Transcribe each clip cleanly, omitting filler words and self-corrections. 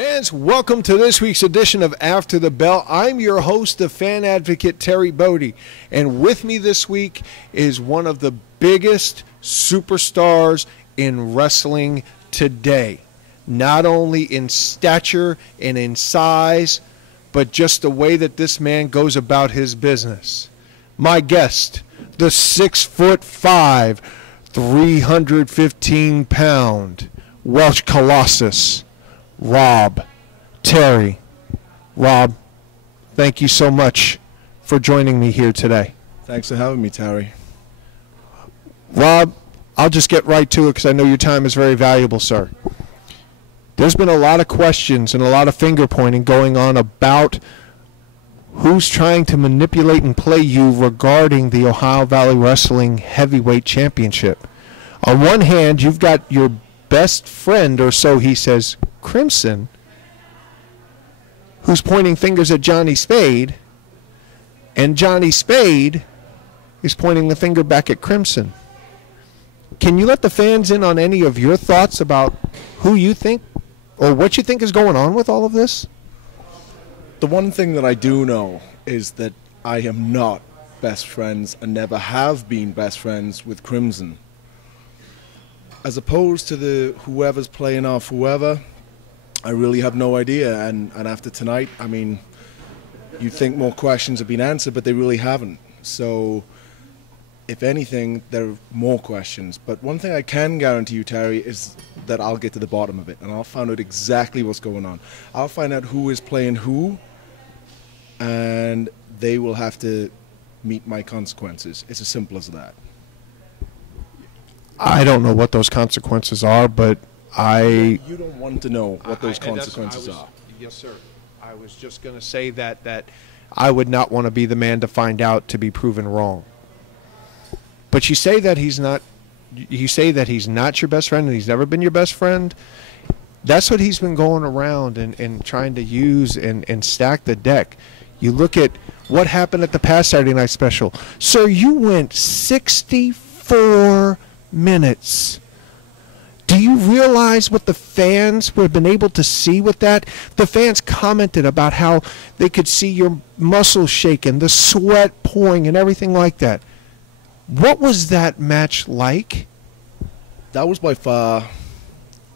Fans, welcome to this week's edition of After the Bell. I'm your host, the fan advocate, Terry Boddie. And with me this week is one of the biggest superstars in wrestling today. Not only in stature and in size, but just the way that this man goes about his business. My guest, the 6'5", 315-pound Welsh Colossus, Rob Terry. Rob, thank you so much for joining me here today. Thanks for having me, Terry. Rob, I'll just get right to it because I know your time is very valuable, sir. There's been a lot of questions and a lot of finger pointing going on about who's trying to manipulate and play you regarding the Ohio Valley Wrestling Heavyweight Championship. On one hand, you've got your best friend, or so he says, Crimson, who's pointing fingers at Johnny Spade, and Johnny Spade is pointing the finger back at Crimson. Can you let the fans in on any of your thoughts about who you think or what you think is going on with all of this? The one thing that I do know is that I am not best friends and never have been best friends with Crimson. As opposed to the whoever's playing off whoever, I really have no idea. And after tonight, I mean, you'd think more questions have been answered, but they really haven't. So, if anything, there are more questions. But one thing I can guarantee you, Terry, is that I'll get to the bottom of it, and I'll find out exactly what's going on. I'll find out who is playing who, and they will have to meet my consequences. It's as simple as that. I don't know what those consequences are, but You don't want to know what those consequences are. Yes, sir. I was just going to say that I would not want to be the man to find out, to be proven wrong. But you say that he's not. You say that he's not your best friend and he's never been your best friend. That's what he's been going around and trying to use and stack the deck. You look at what happened at the past Saturday Night Special. Sir, you went 64 minutes. Do you realize what the fans would have been able to see with that? The fans commented about how they could see your muscles shaking, the sweat pouring, and everything like that. What was that match like? That was by far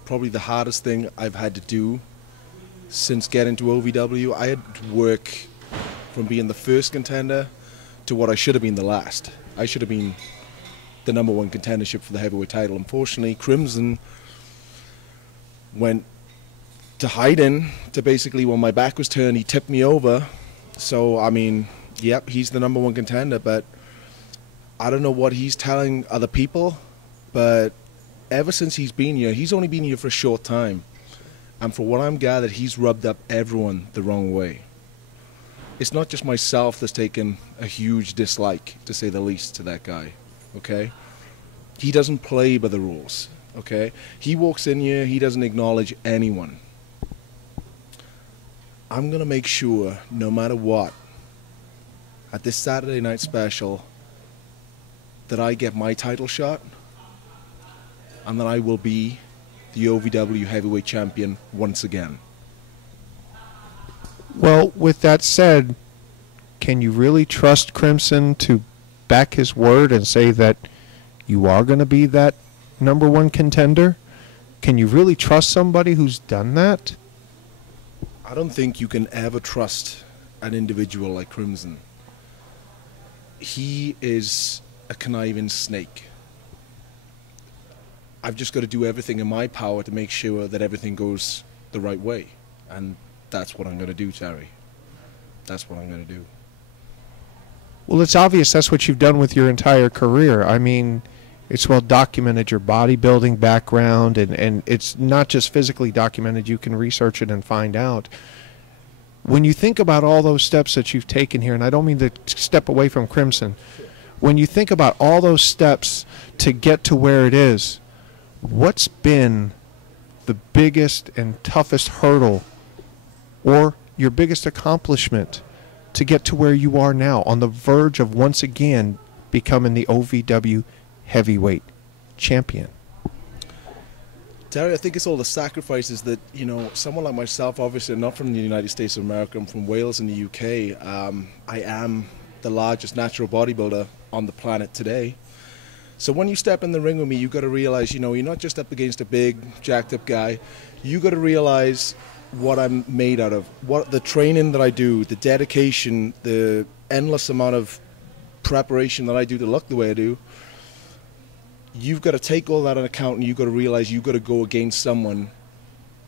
probably the hardest thing I've had to do since getting to OVW. I had to work from being the first contender to what I should have been the last. I should have been the #1 contendership for the heavyweight title. Unfortunately, Crimson went to hiding to basically, when my back was turned, he tipped me over. So, I mean, yep, he's the #1 contender, but I don't know what he's telling other people, but ever since he's been here, he's only been here for a short time. And for what I'm gathered, he's rubbed up everyone the wrong way. It's not just myself that's taken a huge dislike, to say the least, to that guy. Okay? He doesn't play by the rules. Okay? He walks in here, he doesn't acknowledge anyone. I'm going to make sure, no matter what, at this Saturday night special, that I get my title shot and that I will be the OVW Heavyweight Champion once again. Well, with that said, can you really trust Crimson to back his word and say that you are going to be that #1 contender? Can you really trust somebody who's done that? I don't think you can ever trust an individual like Crimson. He is a conniving snake. I've just got to do everything in my power to make sure that everything goes the right way. And that's what I'm going to do, Terry. That's what I'm going to do. Well, it's obvious that's what you've done with your entire career. I mean, it's well documented, your bodybuilding background, and it's not just physically documented. You can research it and find out. When you think about all those steps that you've taken here, and I don't mean to step away from Crimson, when you think about all those steps to get to where it is, what's been the biggest and toughest hurdle or your biggest accomplishment to get to where you are now, on the verge of once again becoming the OVW Heavyweight Champion? Terry, I think it's all the sacrifices that, you know, someone like myself, obviously not from the United States of America, I'm from Wales in the UK. I am the largest natural bodybuilder on the planet today. So when you step in the ring with me, you got to realize, you know, you're not just up against a big, jacked up guy. You got to realize what I'm made out of, what the training that I do, the dedication, the endless amount of preparation that I do to look the way I do. You've got to take all that into account, and you've got to realize you've got to go against someone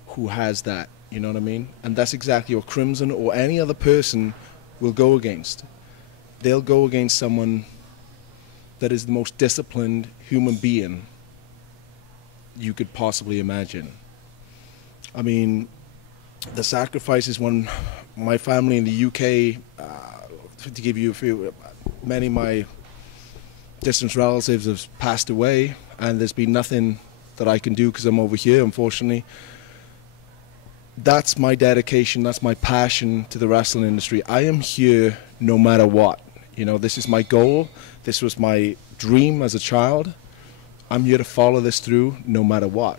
who has that, you know what I mean? And that's exactly what Crimson or any other person will go against. They'll go against someone that is the most disciplined human being you could possibly imagine. I mean, the sacrifices when my family in the UK, to give you a few, many of my distant relatives have passed away, and there's been nothing that I can do because I'm over here, unfortunately. That's my dedication, that's my passion to the wrestling industry. I am here no matter what. You know, this is my goal. This was my dream as a child. I'm here to follow this through no matter what.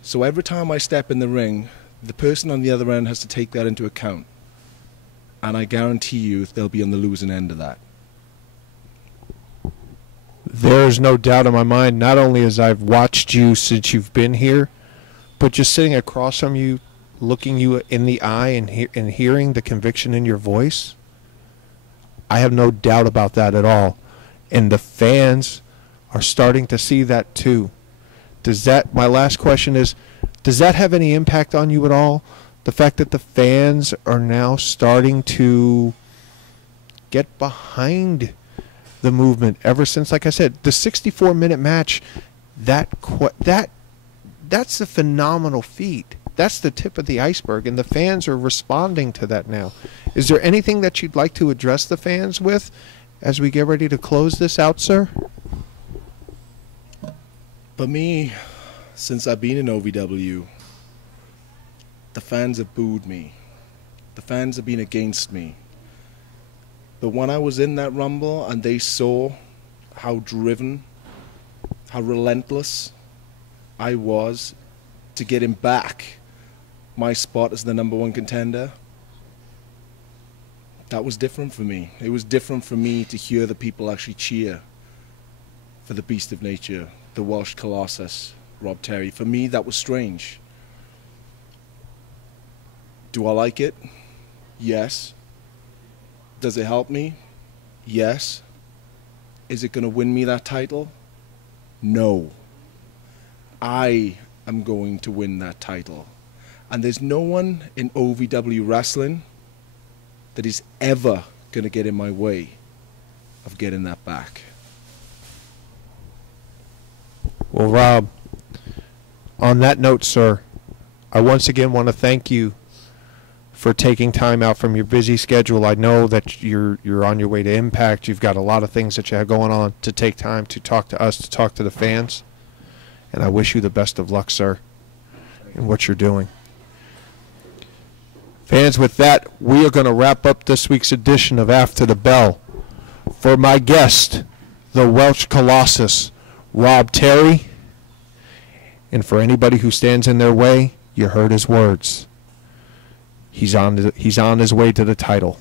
So every time I step in the ring, the person on the other end has to take that into account. And I guarantee you they'll be on the losing end of that. There's no doubt in my mind, not only as I've watched you since you've been here, but just sitting across from you, looking you in the eye and hearing the conviction in your voice, I have no doubt about that at all. And the fans are starting to see that too. My last question is, does that have any impact on you at all? The fact that the fans are now starting to get behind the movement ever since, like I said, the 64-minute match, that's a phenomenal feat. That's the tip of the iceberg, and the fans are responding to that now. Is there anything that you'd like to address the fans with as we get ready to close this out, sir? For me, since I've been in OVW, the fans have booed me. The fans have been against me. But when I was in that Rumble and they saw how driven, how relentless I was to getting back my spot as the #1 contender, that was different for me. It was different for me to hear the people actually cheer for the Beast of Nature, the Welsh Colossus, Rob Terry. For me, that was strange. Do I like it? Yes. Does it help me? Yes. Is it going to win me that title? No. I am going to win that title. And there's no one in OVW wrestling that is ever going to get in my way of getting that back. Well, Rob, on that note, sir, I once again want to thank you for taking time out from your busy schedule. I know that you're on your way to Impact. You've got a lot of things that you have going on, to take time to talk to us, to talk to the fans. And I wish you the best of luck, sir, in what you're doing. Fans, with that, we are going to wrap up this week's edition of After the Bell. For my guest, the Welsh Colossus, Rob Terry, and for anybody who stands in their way, you heard his words. He's on his way to the title.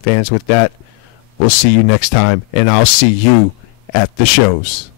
Fans, with that, we'll see you next time, and I'll see you at the shows.